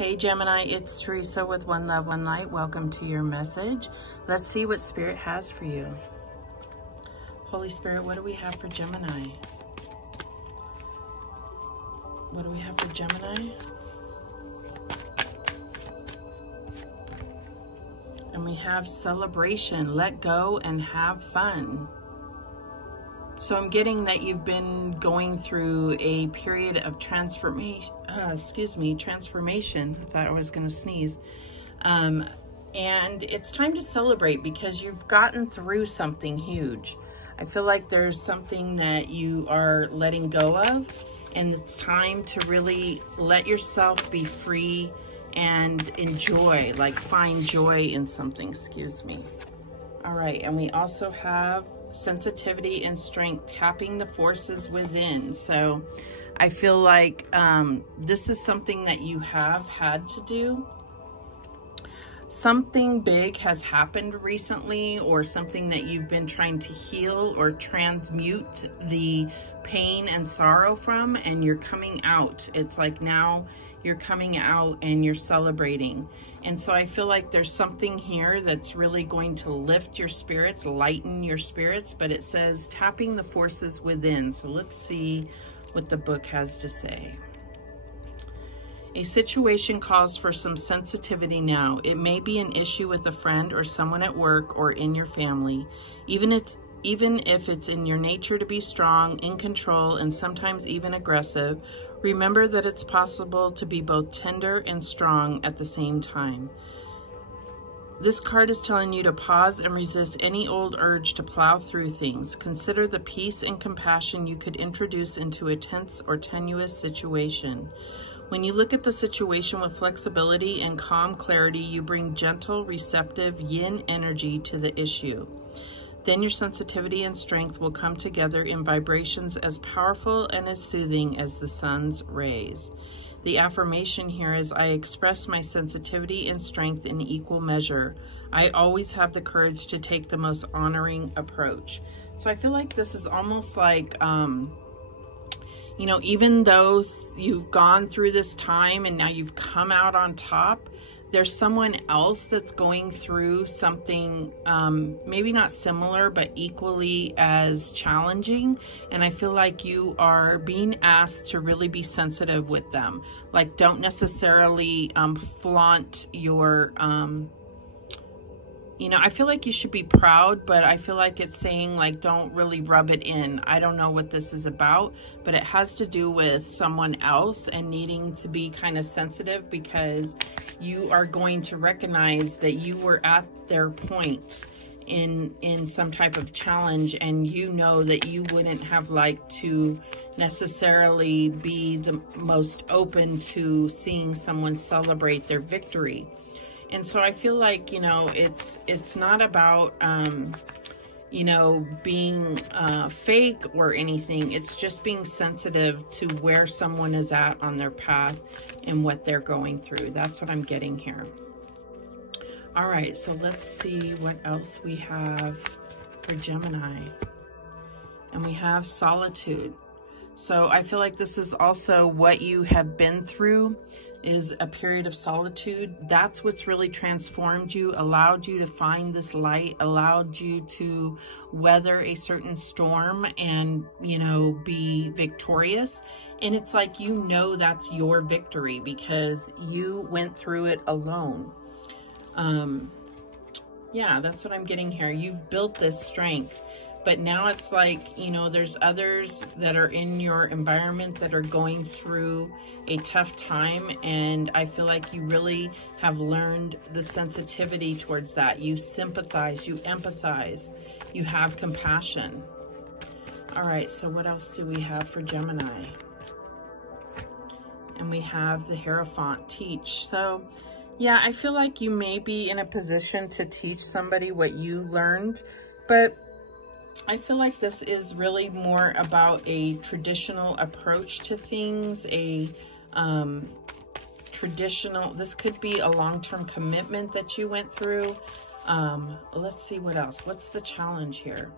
Hey Gemini, it's Teresa with One Love, One Light. Welcome to your message. Let's see what Spirit has for you. Holy Spirit, what do we have for Gemini? What do we have for Gemini? And we have celebration, let go and have fun. So I'm getting that you've been going through a period of transformation. Transformation. I thought I was going to sneeze. And it's time to celebrate because you've gotten through something huge. I feel like there's something that you are letting go of, and it's time to really let yourself be free and enjoy, like find joy in something, excuse me. All right, and we also have sensitivity and strength, tapping the forces within. So I feel like this is something that you have had to do. Something big has happened recently, or something that you've been trying to heal or transmute the pain and sorrow from, and you're coming out. It's like now you're coming out and you're celebrating. And so I feel like there's something here that's really going to lift your spirits, lighten your spirits, but it says tapping the forces within. So let's see what the book has to say. A situation calls for some sensitivity now. It may be an issue with a friend or someone at work or in your family. Even if it's in your nature to be strong, in control, and sometimes even aggressive, remember that it's possible to be both tender and strong at the same time. This card is telling you to pause and resist any old urge to plow through things. Consider the peace and compassion you could introduce into a tense or tenuous situation. When you look at the situation with flexibility and calm clarity, you bring gentle, receptive yin energy to the issue. Then your sensitivity and strength will come together in vibrations as powerful and as soothing as the sun's rays. The affirmation here is, I express my sensitivity and strength in equal measure. I always have the courage to take the most honoring approach. So I feel like this is almost like, you know, even though you've gone through this time and now you've come out on top, there's someone else that's going through something maybe not similar, but equally as challenging. And I feel like you are being asked to really be sensitive with them. Like, don't necessarily flaunt your, you know, I feel like you should be proud, but I feel like it's saying, like, don't really rub it in. I don't know what this is about, but it has to do with someone else and needing to be kind of sensitive, because you are going to recognize that you were at their point in some type of challenge, and you know that you wouldn't have liked to necessarily be the most open to seeing someone celebrate their victory. And so I feel like, you know, it's not about, you know, being fake or anything. It's just being sensitive to where someone is at on their path and what they're going through. That's what I'm getting here. All right, so let's see what else we have for Gemini. And we have solitude. So I feel like this is also what you have been through, is a period of solitude. That's what's really transformed you, allowed you to find this light, allowed you to weather a certain storm and, you know, be victorious. And it's like, you know, that's your victory because you went through it alone. Yeah, that's what I'm getting here. You've built this strength. But now it's like, you know, there's others that are in your environment that are going through a tough time. And I feel like you really have learned the sensitivity towards that. You sympathize, you empathize, you have compassion. All right, so what else do we have for Gemini? And we have the Hierophant, teach. So yeah, I feel like you may be in a position to teach somebody what you learned, but I feel like this is really more about a traditional approach to things, a traditional, this could be a long-term commitment that you went through. Let's see what else. What's the challenge here?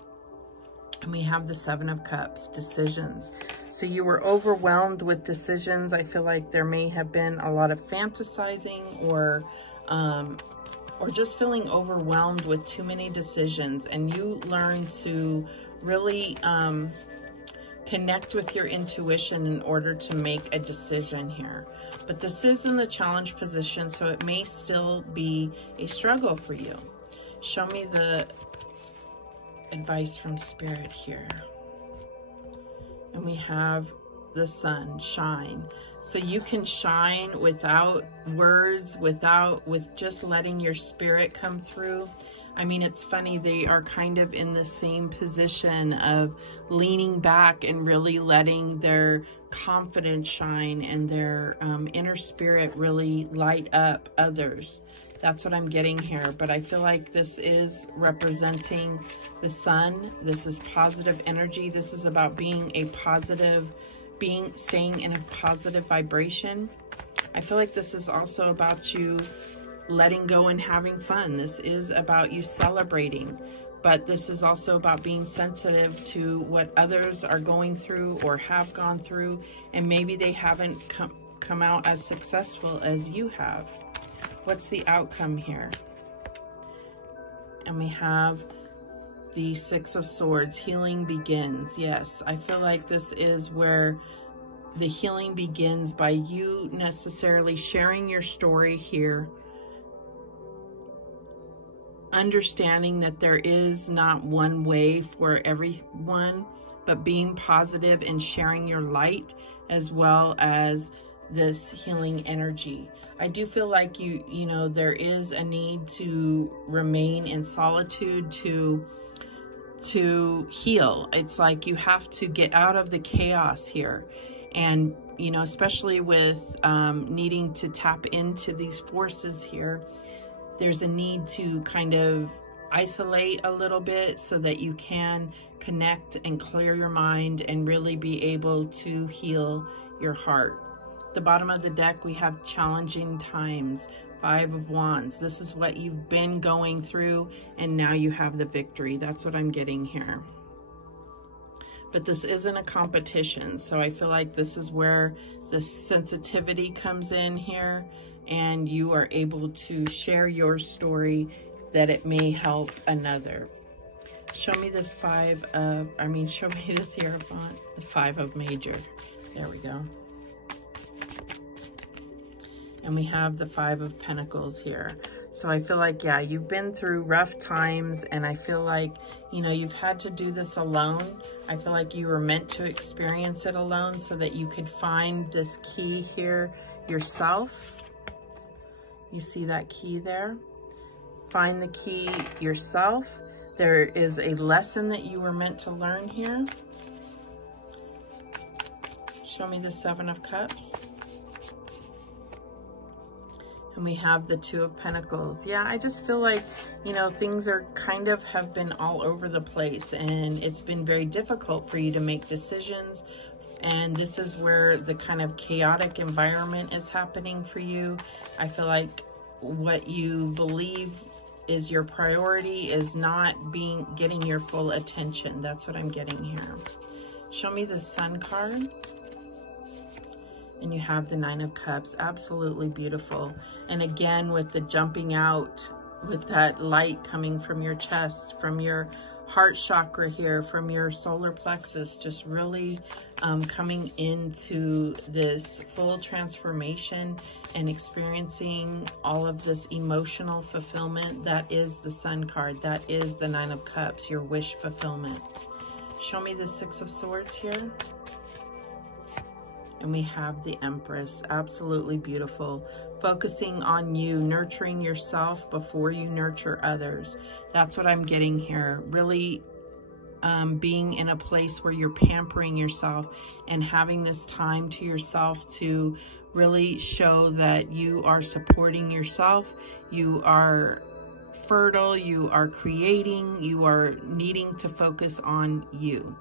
And we have the Seven of Cups, decisions. So you were overwhelmed with decisions. I feel like there may have been a lot of fantasizing or just feeling overwhelmed with too many decisions. And you learn to really connect with your intuition in order to make a decision here. But this is in the challenge position, so it may still be a struggle for you. Show me the advice from Spirit here. And we have the sun, shine. So you can shine without words, with just letting your spirit come through. I mean, it's funny, they are kind of in the same position of leaning back and really letting their confidence shine and their inner spirit really light up others. That's what I'm getting here. But I feel like this is representing the sun. This is positive energy. This is about being a positive being, staying in a positive vibration. I feel like this is also about you letting go and having fun. This is about you celebrating. But this is also about being sensitive to what others are going through or have gone through. And maybe they haven't come out as successful as you have. What's the outcome here? And we have the Six of Swords. Healing begins. Yes, I feel like this is where the healing begins by you necessarily sharing your story here. Understanding that there is not one way for everyone, but being positive and sharing your light as well as this healing energy. I do feel like you know, there is a need to remain in solitude to heal. It's like you have to get out of the chaos here. And, you know, especially with needing to tap into these forces here, there's a need to kind of isolate a little bit so that you can connect and clear your mind and really be able to heal your heart. At the bottom of the deck, we have challenging times, Five of Wands. This is what you've been going through, and now you have the victory. That's what I'm getting here. But this isn't a competition, so I feel like this is where the sensitivity comes in here, and you are able to share your story that it may help another. Show me this show me this Hierophant, the Five of Major. There we go. And we have the Five of Pentacles here. So I feel like, yeah, you've been through rough times, and I feel like, you know, you've had to do this alone. I feel like you were meant to experience it alone so that you could find this key here yourself. You see that key there? Find the key yourself. There is a lesson that you were meant to learn here. Show me the Seven of Cups. And we have the Two of Pentacles. Yeah, I just feel like, you know, things are kind of have been all over the place, and it's been very difficult for you to make decisions. And this is where the kind of chaotic environment is happening for you. I feel like what you believe is your priority is not getting your full attention. That's what I'm getting here. Show me the Sun card. And you have the Nine of Cups. Absolutely beautiful. And again, with the jumping out, with that light coming from your chest, from your heart chakra here, from your solar plexus, just really coming into this full transformation and experiencing all of this emotional fulfillment. That is the Sun card. That is the Nine of Cups, your wish fulfillment. Show me the Six of Swords here. And we have the Empress. Absolutely beautiful. Focusing on you, nurturing yourself before you nurture others. That's what I'm getting here. Really being in a place where you're pampering yourself and having this time to yourself to really show that you are supporting yourself. You are fertile. You are creating. You are needing to focus on you.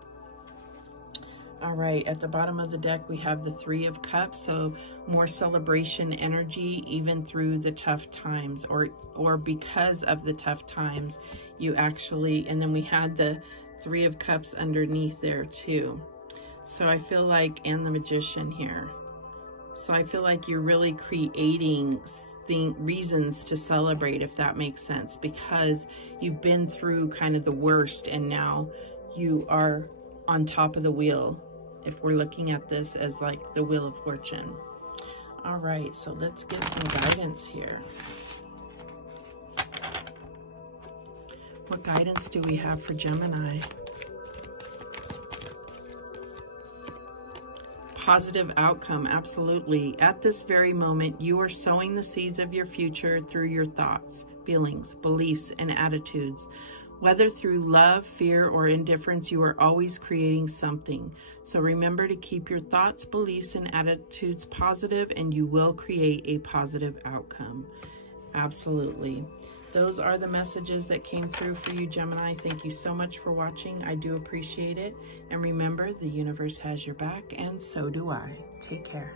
All right, at the bottom of the deck, we have the Three of Cups, so more celebration energy even through the tough times, or because of the tough times, you actually, and then we had the Three of Cups underneath there too. So I feel like, and the Magician here. So I feel like you're really creating reasons to celebrate, if that makes sense, because you've been through kind of the worst and now you are on top of the wheel, if we're looking at this as like the Wheel of Fortune. All right, so let's get some guidance here. What guidance do we have for Gemini? Positive outcome, absolutely. At this very moment, you are sowing the seeds of your future through your thoughts, feelings, beliefs, and attitudes. Whether through love, fear, or indifference, you are always creating something. So remember to keep your thoughts, beliefs, and attitudes positive, and you will create a positive outcome. Absolutely. Those are the messages that came through for you, Gemini. Thank you so much for watching. I do appreciate it. And remember, the universe has your back, and so do I. Take care.